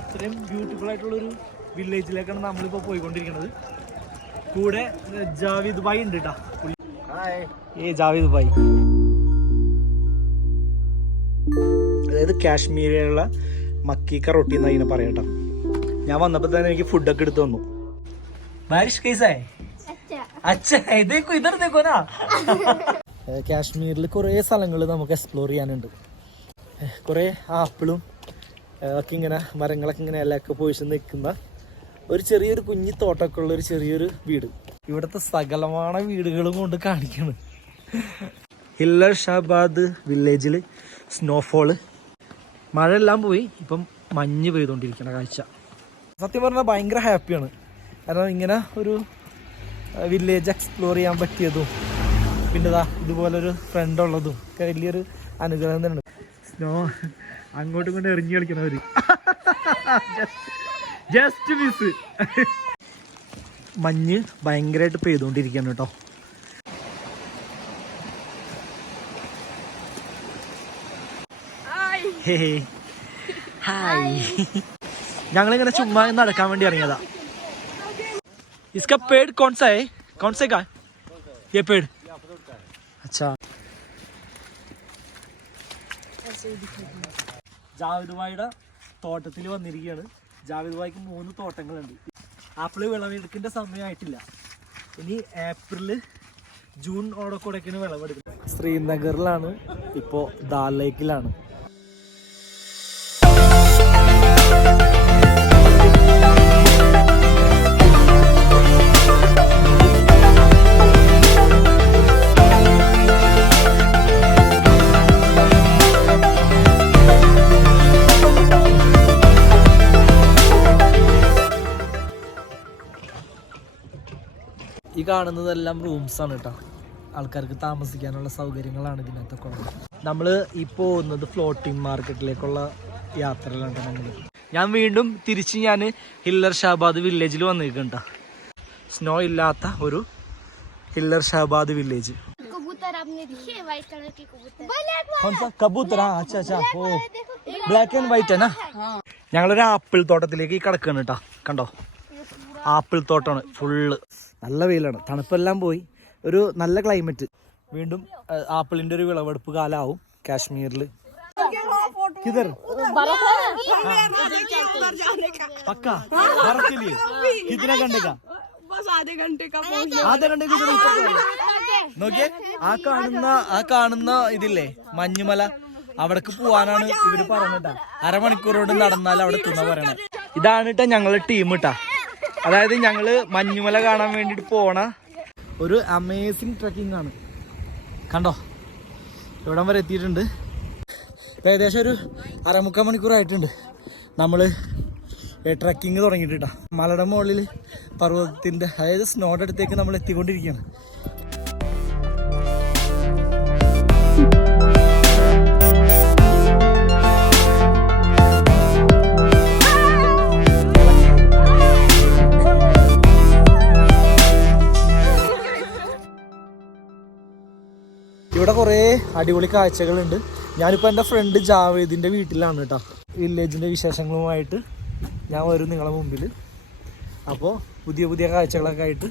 ഇത്രയും ബ്യൂട്ടിഫുൾ ആയിട്ടുള്ളൊരു വില്ലേജിലേക്കാണ് നമ്മളിപ്പോൾ പോയിക്കൊണ്ടിരിക്കുന്നത് കൂടെ ജാവീദ് ഭായി ഉണ്ട് കേട്ടോ ഏ ജാവിദ് ഭായി അതായത് കാശ്മീരിലുള്ള മക്കി റൊട്ടി എന്നാ ഇങ്ങനെ പറയട്ടെ ഞാൻ വന്നപ്പോൾ തന്നെ എനിക്ക് ഫുഡൊക്കെ എടുത്തു തന്നു. ബാരിഷ് കേസായ അച്ഛ. ഇതേക്കോ ഇതർ ദേക്കോനാ കാശ്മീരിൽ കുറേ സ്ഥലങ്ങൾ നമുക്ക് എക്സ്പ്ലോർ ചെയ്യാനുണ്ട്. കുറേ ആപ്പിളും ഒക്കെ ഇങ്ങനെ മരങ്ങളൊക്കെ ഇങ്ങനെ ഇലയൊക്കെ പോയിച്ച് നിൽക്കുന്ന ഒരു ചെറിയൊരു കുഞ്ഞി തോട്ടമൊക്കെ ഉള്ള ഒരു ചെറിയൊരു വീട്. ഇവിടുത്തെ സകലമാണ വീടുകളും കൊണ്ട് കാണിക്കണം. ഹില്ലർ ഷാബാദ് വില്ലേജിൽ സ്നോഫോൾ. എല്ലാം പോയി ഇപ്പം മഞ്ഞ് പെയ്തുകൊണ്ടിരിക്കുന്ന കാഴ്ച. സത്യം പറഞ്ഞാൽ ഭയങ്കര ഹാപ്പിയാണ്. കാരണം ഇങ്ങനെ ഒരു വില്ലേജ് എക്സ്പ്ലോർ ചെയ്യാൻ പറ്റിയതും പിന്നെ ഇതാ ഇതുപോലൊരു ഫ്രണ്ട് ഉള്ളതും ഒക്കെ വലിയൊരു അനുഗ്രഹം തന്നെയാണ്. സ്നോ അങ്ങോട്ടും ഇങ്ങോട്ടും എറിഞ്ഞു കളിക്കണവര് ജസ്റ്റ് മിസ് മഞ്ഞ് ഭയങ്കരമായിട്ട് പെയ്തുകൊണ്ടിരിക്കുകയാണ് കേട്ടോ ഹേ ഹായ് ഞങ്ങളിങ്ങനെ ചുമ്മാ നടക്കാൻ വേണ്ടി ഇറങ്ങിയതാ इसका पेड़ कौन सा है कौन से का ये पेड़ अच्छा ജാവിദ് ഭായിയുടെ തോട്ടത്തിൽ വന്നിരിക്കുകയാണ്. ജാവിദ് ഭായിക്ക് മൂന്ന് തോട്ടങ്ങളുണ്ട്. ആപ്പിൾ വിളവെടുക്കേണ്ട സമയമായിട്ടില്ല. ഇനി ഏപ്രിൽ ജൂൺ ഓടക്കൂടെയൊക്കെയാണ് വിളവെടുക്കുന്നത് ശ്രീനഗറിലാണ് ഇപ്പോൾ ദാൽ ലേക്കിലാണ്. ഈ കാണുന്നതെല്ലാം റൂംസ് ആണ് കേട്ടോ ആൾക്കാർക്ക് താമസിക്കാനുള്ള സൗകര്യങ്ങളാണ് ഇതിനകത്തൊക്കെ ഉള്ളത് നമ്മൾ ഈ പോകുന്നത് ഫ്ലോട്ടിംഗ് മാർക്കറ്റിലേക്കുള്ള യാത്രയിലാണ് നമ്മൾ ഞാൻ വീണ്ടും തിരിച്ച് ഞാൻ ഹില്ലർ ഷാബാദ് വില്ലേജിൽ വന്നിരിക്കുന്നുണ്ട് സ്നോ ഇല്ലാത്ത ഒരു Hiller Shabad village black and white ആണ് ഞങ്ങളൊരു ആപ്പിൾ തോട്ടത്തിലേക്ക് കിടക്കുകയാണ് കണ്ടോ? ആപ്പിൾ തോട്ടമാണ് ഫുള്ള് നല്ല വെയിലാണ് തണുപ്പെല്ലാം പോയി ഒരു നല്ല ക്ലൈമറ്റ് വീണ്ടും ആ, ആപ്പിളിന്റെ ഒരു വിളവെടുപ്പ് കാലാവും കാശ്മീരിൽ किधर पक्का भारत के लिए कितने घंटे का बस आधे घंटे का पहुंच ആദ്യ घंटे की तरफ ऊपर जाओ। നോക്കിയേ ആ കാണുന്ന ആ കാണുന്ന ഇതില്ലേ മഞ്ഞുമല അവിടേക്ക് പോവാനാണ് ഇവര് പറഞ്ഞിട്ടാ അരമണിക്കൂർ കൊണ്ട് നടന്നാൽ അവിടെ എത്തുന്ന പറയണത് ഇതാണ് കേട്ടോ ഞങ്ങളെ ടീം കേട്ടാ അതായത് ഞങ്ങൾ മഞ്ഞുമല കാണാൻ വേണ്ടിട്ട് പോണ ഒരു അമേസിങ് ട്രക്കിംഗ് ആണ്. കണ്ടോ? ഇവിടം വരെ എത്തിയിട്ടുണ്ട്. ഏകദേശം ഒരു അരമുക്കാൽ മണിക്കൂറായിട്ടുണ്ട് നമ്മൾ ട്രക്കിങ് തുടങ്ങിയിട്ട് മലയുടെ മുകളിൽ പർവതത്തിന്റെ അതായത് സ്നോയുടെ അടുത്തേക്ക് നമ്മൾ എത്തിക്കൊണ്ടിരിക്കുകയാണ് ഇവിടെ കുറേ അടിപൊളി കാഴ്ചകളുണ്ട്. ഞാനിപ്പോൾ എന്റെ ഫ്രണ്ട് ജാവേദിന്റെ വീട്ടിലാണ് കേട്ടോ. വില്ലേജിന്റെ വിശേഷങ്ങളുമായിട്ട് ഞാൻ വരും നിങ്ങളെ മുമ്പിൽ അപ്പോൾ പുതിയ പുതിയ കാഴ്ചകളൊക്കെ ആയിട്ട്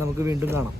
നമുക്ക് വീണ്ടും കാണാം.